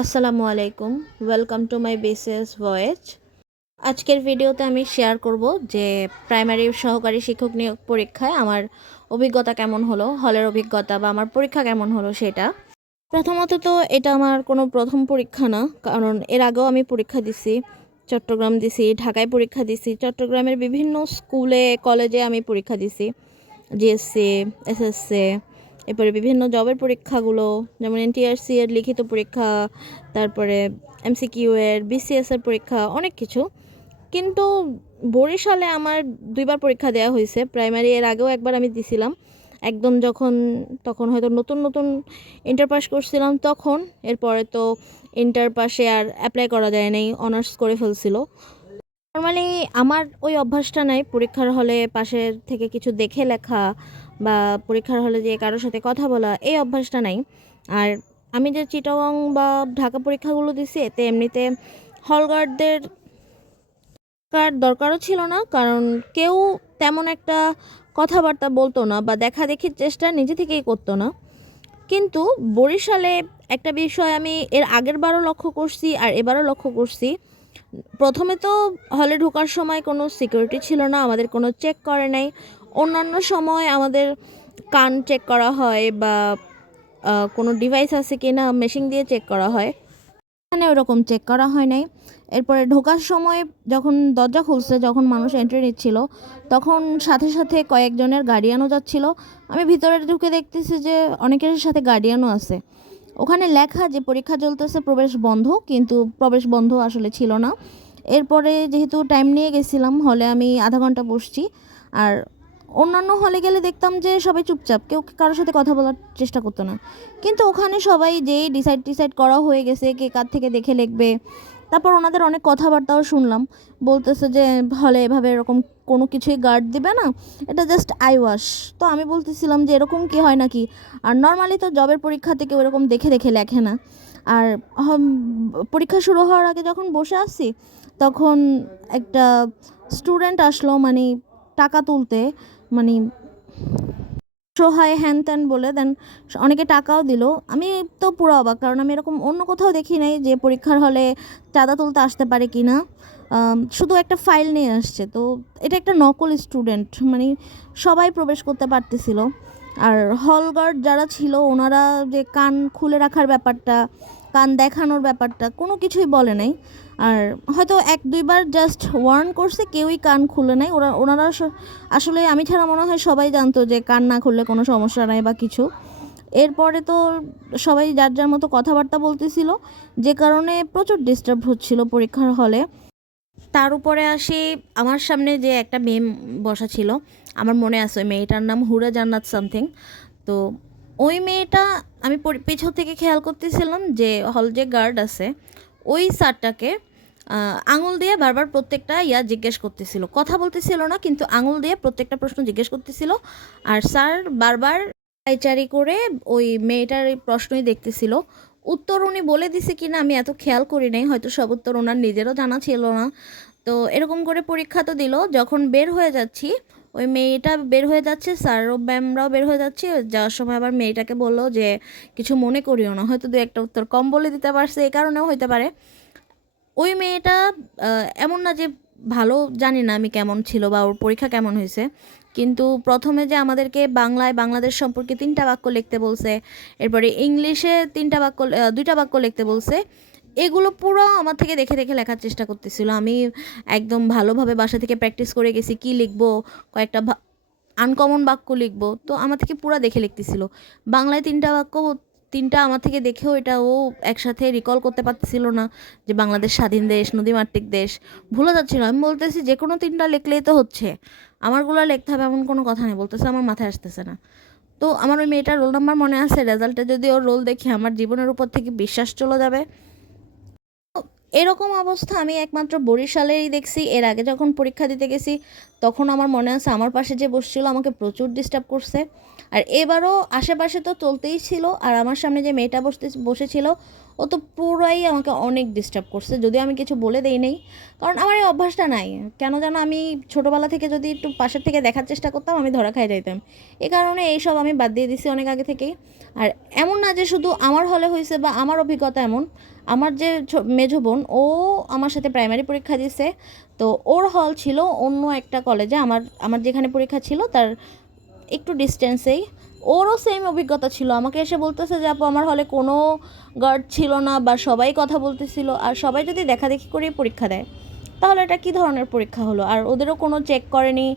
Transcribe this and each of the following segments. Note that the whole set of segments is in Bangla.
আসসালামু আলাইকুম, welcome to my BCS voice. আজকের ভিডিওতে আমি শেয়ার করব যে প্রাইমারি সহকারী শিক্ষক নিয়োগ পরীক্ষায় আমার অভিজ্ঞতা কেমন হলো, হলের অভিজ্ঞতা বা আমার পরীক্ষা কেমন হলো সেটা। প্রথমত তো এটা আমার কোনো প্রথম পরীক্ষা না, কারণ এর আগেও আমি পরীক্ষা দিছি। চট্টগ্রাম দিছি, ঢাকায় পরীক্ষা দিছি, চট্টগ্রামের বিভিন্ন স্কুলে কলেজে আমি পরীক্ষা দিছি, জিএসসি, এসএসসি, এরপরে বিভিন্ন জবের পরীক্ষাগুলো, যেমন এনটিআরসি এর লিখিত পরীক্ষা, তারপরে এমসিকিউ এর, বিসিএস এর পরীক্ষা, অনেক কিছু। কিন্তু বরিশালে আমার দুইবার পরীক্ষা দেওয়া হয়েছে। প্রাইমারি এর আগেও একবার আমি দিছিলাম, একদম তখন হয়তো নতুন নতুন ইন্টার পাস করছিলাম তখন। এরপরে তো ইন্টার পাসে আর অ্যাপ্লাই করা যায় নাই, অনার্স করে ফেলছিল। নর্মালি আমার ওই অভ্যাসটা নাই পরীক্ষার হলে পাশের থেকে কিছু দেখে লেখা বা পরীক্ষার হলে যে কারোর সাথে কথা বলা, এই অভ্যাসটা নাই। আর আমি যে চিটাগং বা ঢাকা পরীক্ষাগুলো দিছি, এতে এমনিতে হলগার্ডদের দরকারও ছিল না, কারণ কেউ তেমন একটা কথাবার্তা বলতো না বা দেখা দেখির চেষ্টা নিজে থেকেই করতো না। কিন্তু বরিশালে একটা বিষয় আমি এর আগের বারও লক্ষ্য করছি আর এবারও লক্ষ্য করছি। প্রথমে তো হলে ঢোকার সময় কোনো সিকিউরিটি ছিল না, আমাদের কোনো চেক করে নাই। অন্যান্য সময় আমাদের কান চেক করা হয় বা কোনো ডিভাইস আছে কি না মেশিন দিয়ে চেক করা হয়, এখানে ওরকম চেক করা হয় নাই। এরপরে ঢোকার সময় যখন দরজা খুলছে, যখন মানুষ এন্ট্রি নিচ্ছিল, তখন সাথে সাথে কয়েকজনের গার্ডিয়ানও যাচ্ছিল। আমি ভিতরে ঢুকে দেখতেছি যে অনেকের সাথে গার্ডিয়ানও আছে। ওখানে লেখা যে পরীক্ষা চলতেছে, প্রবেশ বন্ধ, কিন্তু প্রবেশ বন্ধ আসলে ছিল না। এরপরে যেহেতু টাইম নিয়ে গেছিলাম হলে, আমি আধা ঘন্টা বসছি। আর অন্যান্য হলে গেলে দেখতাম যে সবাই চুপচাপ, কেউ কারোর সাথে কথা বলার চেষ্টা করতো না। কিন্তু ওখানে সবাই যেই ডিসাইড করা হয়ে গেছে কে কার থেকে দেখে লিখবে। তারপর ওনাদের অনেক কথাবার্তাও শুনলাম, বলতেছে যে হলে এভাবে এরকম কোনো কিছুই গার্ড দিবে না, এটা জাস্ট আই ওয়াশ। তো আমি বলতেছিলাম যে এরকম কি হয় নাকি? আর নর্মালি তো জবের পরীক্ষাতে কেউ এরকম দেখে দেখে লেখে না। আর পরীক্ষা শুরু হওয়ার আগে যখন বসে আছি, তখন একটা স্টুডেন্ট আসলো, মানে টাকা তুলতে, মানে সহায় হ্যান ত্যান বলে দেন, অনেকে টাকাও দিল। আমি তো পুরো অবাক, কারণ আমি এরকম অন্য কোথাও দেখি নাই যে পরীক্ষার হলে চাঁদা তুলতে আসতে পারে কি না। শুধু একটা ফাইল নিয়ে আসছে, তো এটা একটা নকল স্টুডেন্ট, মানে সবাই প্রবেশ করতে পারতেছিল। আর হল গার্ড যারা ছিল, ওনারা যে কান খুলে রাখার ব্যাপারটা, কান দেখানোর ব্যাপারটা, কোনো কিছুই বলে নাই। আর হয়তো এক দুইবার জাস্ট ওয়ার্ন করছে, কেউই কান খুলে নাই। ওনারা আসলে আমি ছাড়া মনে হয় সবাই জানতো যে কান না খুললে কোনো সমস্যা নাই বা কিছু। এরপরে তো সবাই যার যার মতো কথাবার্তা বলতেছিল, যে কারণে প্রচুর ডিস্টার্ব হচ্ছিল পরীক্ষার হলে। তার উপরে আসি, আমার সামনে যে একটা মেয়ে বসা ছিল, আমার মনে আছে ওই মেয়েটার নাম হুরা জান্নাত সামথিং। তো ওই মেয়েটা, আমি পেছন থেকে খেয়াল করতেছিলাম যে হল যে গার্ড আছে, ওই স্যারটাকে আঙুল দিয়ে বারবার প্রত্যেকটা জিজ্ঞেস করতেছিল, কথা বলতেছিল না, কিন্তু আঙুল দিয়ে প্রত্যেকটা প্রশ্ন জিজ্ঞেস করতেছিল। আর স্যার বারবার পাইচারি করে ওই মেয়েটার এই প্রশ্নই দেখতেছিল। উত্তর উনি বলে দিছে কিনা আমি এত খেয়াল করি নাই, হয়তো সব উত্তর ওনার নিজেরও জানা ছিল না। তো এরকম করে পরীক্ষা তো দিল। যখন বের হয়ে যাচ্ছি, ওই মেয়েটা বের হয়ে যাচ্ছে, স্যারও ম্যামরাও বের হয়ে যাচ্ছে, যাওয়ার সময় আবার মেয়েটাকে বললো যে কিছু মনে করিও না, হয়তো দু একটা উত্তর কম বলে দিতে পারছে, এই কারণেও হইতে পারে। ওই মেয়েটা এমন না যে ভালো, জানি না আমি কেমন ছিল বা ওর পরীক্ষা কেমন হয়েছে, কিন্তু প্রথমে যে আমাদেরকে বাংলায় বাংলাদেশ সম্পর্কে 3টা বাক্য লিখতে বলছে, এরপরে ইংলিশে 2টা বাক্য লিখতে বলছে। এগুলো পুরো আমার থেকে দেখে দেখে লেখার চেষ্টা করতেছিল। আমি একদম ভালোভাবে বাসা থেকে প্র্যাকটিস করে গেছি, কি লিখবো, কয়েকটা আনকমন বাক্য লিখবো, তো আমার থেকে পুরো দেখে লিখতেছিল। বাংলায় 3টা বাক্য, 3টা আমার থেকে দেখেও এটা ও একসাথে রিকল করতে পারতেছিল না, যে বাংলাদেশ স্বাধীন দেশ, নদীমাতৃক দেশ, ভুলে যাচ্ছিল। আমি বলতেছি যে কোনো 3টা লিখলেই তো হচ্ছে, আমারগুলো লিখতে হবে এমন কোনো কথা নেই, বলতেছে আমার মাথায় আসতেছে না। তো আমার ওই মেয়েটার রোল নাম্বার মনে আছে, রেজাল্টে যদি ওর রোল দেখি আমার জীবনের উপর থেকে বিশ্বাস চলে যাবে। এরকম অবস্থা আমি একমাত্র বরিশালেই দেখছি। এর আগে যখন পরীক্ষা দিতে গেছি, তখন আমার মনে আছে আমার পাশে যে বসছিল আমাকে প্রচুর ডিস্টার্ব করছে। আর এবারও আশেপাশে তো চলতেই ছিল, আর আমার সামনে যে মেয়েটা বসেছিল ও তো পুরাই আমাকে অনেক ডিস্টার্ব করছে, যদিও আমি কিছু বলে দেই নেই, কারণ আমার এই অভ্যাসটা নাই। কেন যেন আমি ছোটোবেলা থেকে যদি একটু পাশের থেকে দেখার চেষ্টা করতাম আমি ধরা খাই যাইতাম। এই কারণে এইসব আমি বাদ দিয়ে দিছি অনেক আগে থেকেই। আর এমন না যে শুধু আমার হলে হয়েছে বা আমার অভিজ্ঞতা এমন, আমার যে মেজো বোন ও আমার সাথে প্রাইমারি পরীক্ষা দিছে, তো ওর হল ছিল অন্য একটা কলেজে, আমার আমার যেখানে পরীক্ষা ছিল তার একটু ডিস্টেন্সেই। ওরও সেম অভিজ্ঞতা ছিল, আমাকে এসে বলতেছে যে আপু আমার হলে কোনো গার্ড ছিল না বা সবাই কথা বলতেছিল, আর সবাই যদি দেখাদেখি করেই পরীক্ষা দেয় তাহলে এটা কী ধরনের পরীক্ষা হলো। আর ওদেরও কোনো চেক করেনি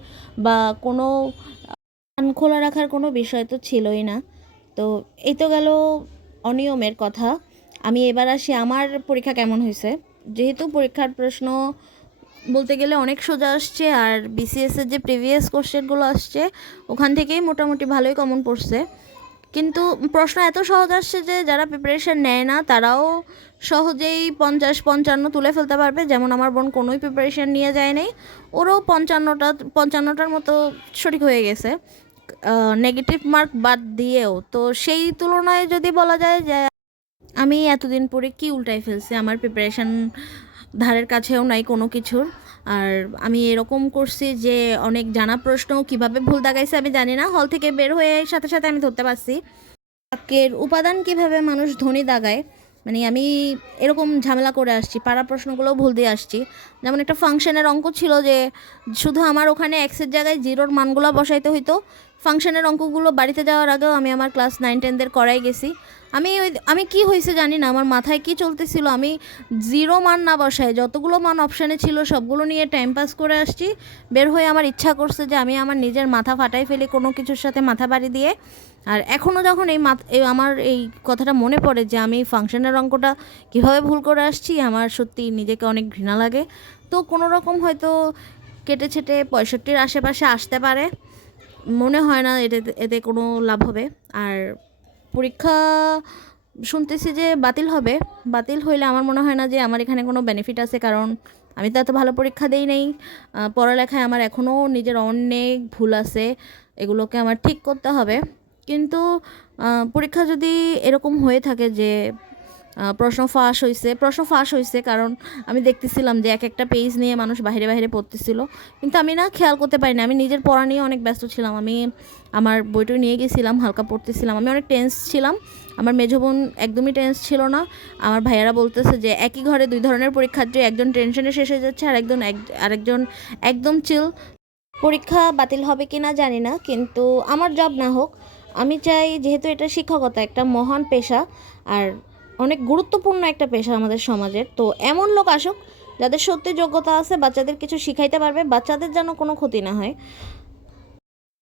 বা কোনো কান খোলা রাখার কোনো বিষয় তো ছিলই না। তো এই তো গেল অনিয়মের কথা। আমি এবার আসি আমার পরীক্ষা কেমন হয়েছে। যেহেতু পরীক্ষার প্রশ্ন বলতে গেলে অনেক সোজা আসছে, আর বিসিএসের যে প্রিভিয়াস কোশ্চেনগুলো আসছে ওখান থেকেই মোটামুটি ভালোই কমন পড়ছে, কিন্তু প্রশ্ন এত সহজ আসছে যে যারা প্রিপারেশান নেয় না তারাও সহজেই 50-55 তুলে ফেলতে পারবে। যেমন আমার বোন কোনোই প্রিপারেশান নিয়ে যায় নাই, ওরও 55টার মতো সঠিক হয়ে গেছে, নেগেটিভ মার্ক বাদ দিয়েও। তো সেই তুলনায় যদি বলা যায় যে আমি এতদিন পরে কি উল্টাই ফেলছি, আমার প্রিপারেশান ধারের কাছেও নাই কোনো কিছুর। আর আমি এরকম করছি যে অনেক জানা প্রশ্ন কিভাবে ভুল দাগাইছে আমি জানি না, হল থেকে বের হয়ে সাথে সাথে আমি ধরতে পারছি বাক্যের উপাদান কিভাবে মানুষ ধ্বনি দাগায়। মানে আমি এরকম ঝামেলা করে আসছি, পাড়া প্রশ্নগুলোও ভুল দিয়ে আসছি। যেমন একটা ফাংশনের অঙ্ক ছিল যে শুধু আমার ওখানে এক্সের জায়গায় জিরোর মানগুলো বসাইতে হইতো। ফাংশনের অঙ্কগুলো বাড়িতে যাওয়ার আগেও আমি আমার ক্লাস 9-10দের করাই গেছি। আমি কি হয়েছে জানি না, আমার মাথায় কি চলতেছিল, আমি জিরো মান না বসায় যতগুলো মান অপশানে ছিল সবগুলো নিয়ে টাইম পাস করে আসছি। বের হয়ে আমার ইচ্ছা করছে যে আমি আমার নিজের মাথা ফাটাই ফেলি কোনো কিছুর সাথে মাথা বাড়ি দিয়ে। আর এখনও যখন আমার এই কথাটা মনে পড়ে যে আমি ফাংশনের অঙ্কটা কীভাবে ভুল করে আসছি, আমার সত্যি নিজেকে অনেক ঘৃণা লাগে। তো কোনো রকম হয়তো কেটে ছেটে 65-র আশেপাশে আসতে পারে, মনে হয় না এতে এতে কোনো লাভ হবে। আর পরীক্ষা শুনতেছি যে বাতিল হবে, বাতিল হইলে আমার মনে হয় না যে আমার এখানে কোনো বেনিফিট আছে, কারণ আমি তো এত ভালো পরীক্ষা দেই নেই। পড়ালেখায় আমার এখনও নিজের অনেক ভুল আছে, এগুলোকে আমার ঠিক করতে হবে। কিন্তু পরীক্ষা যদি এরকম হয়ে থাকে যে প্রশ্ন ফাঁস হয়েছে, কারণ আমি দেখতেছিলাম যে এক একটা পেজ নিয়ে মানুষ বাইরে বাইরে পড়তেছিল, কিন্তু আমি না খেয়াল করতে পারিনি, আমি নিজের পড়া নিয়ে অনেক ব্যস্ত ছিলাম। আমি আমার বইটা নিয়ে গেছিলাম, হালকা পড়তেছিলাম, আমি অনেক টেন্স ছিলাম। আমার মেজো বোন একদমই টেন্স ছিল না। আমার ভাইয়ারা বলতেছে যে একই ঘরে দুই ধরনের পরীক্ষার্থী, একজন টেনশনে শেষ হয়ে যাচ্ছে আর আরেকজন একদম চিল। পরীক্ষা বাতিল হবে কি না জানি না, কিন্তু আমার জব না হোক, আমি চাই, যেহেতু এটা শিক্ষকতা একটা মহান পেশা আর অনেক গুরুত্বপূর্ণ একটা পেশা আমাদের সমাজের, তো এমন লোক আসুক যাদের সত্যি যোগ্যতা আছে, বাচ্চাদের কিছু শিখাইতে পারবে, বাচ্চাদের যেন কোনো ক্ষতি না হয়।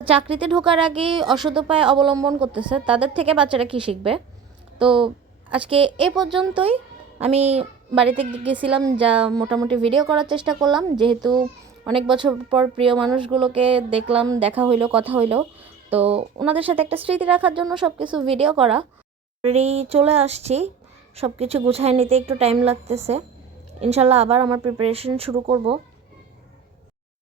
চাকরিতে ঢোকার আগেই অসৎ উপায় অবলম্বন করতেছে, তাদের থেকে বাচ্চারা কী শিখবে। তো আজকে এ পর্যন্তই। আমি বাড়িতে গেছিলাম, যা মোটামুটি ভিডিও করার চেষ্টা করলাম, যেহেতু অনেক বছর পর প্রিয় মানুষগুলোকে দেখলাম, দেখা হইলো, কথা হইলো, তো ওনাদের সাথে একটা স্মৃতি রাখার জন্য সব কিছু ভিডিও করা। চলে আসছি, সব কিছু গুছায় নিতে একটু টাইম লাগতেছে। ইনশাল্লাহ আবার আমার প্রিপারেশন শুরু করব।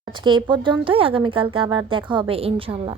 আজকে এই পর্যন্তই, আগামীকালকে আবার দেখা হবে ইনশাল্লাহ।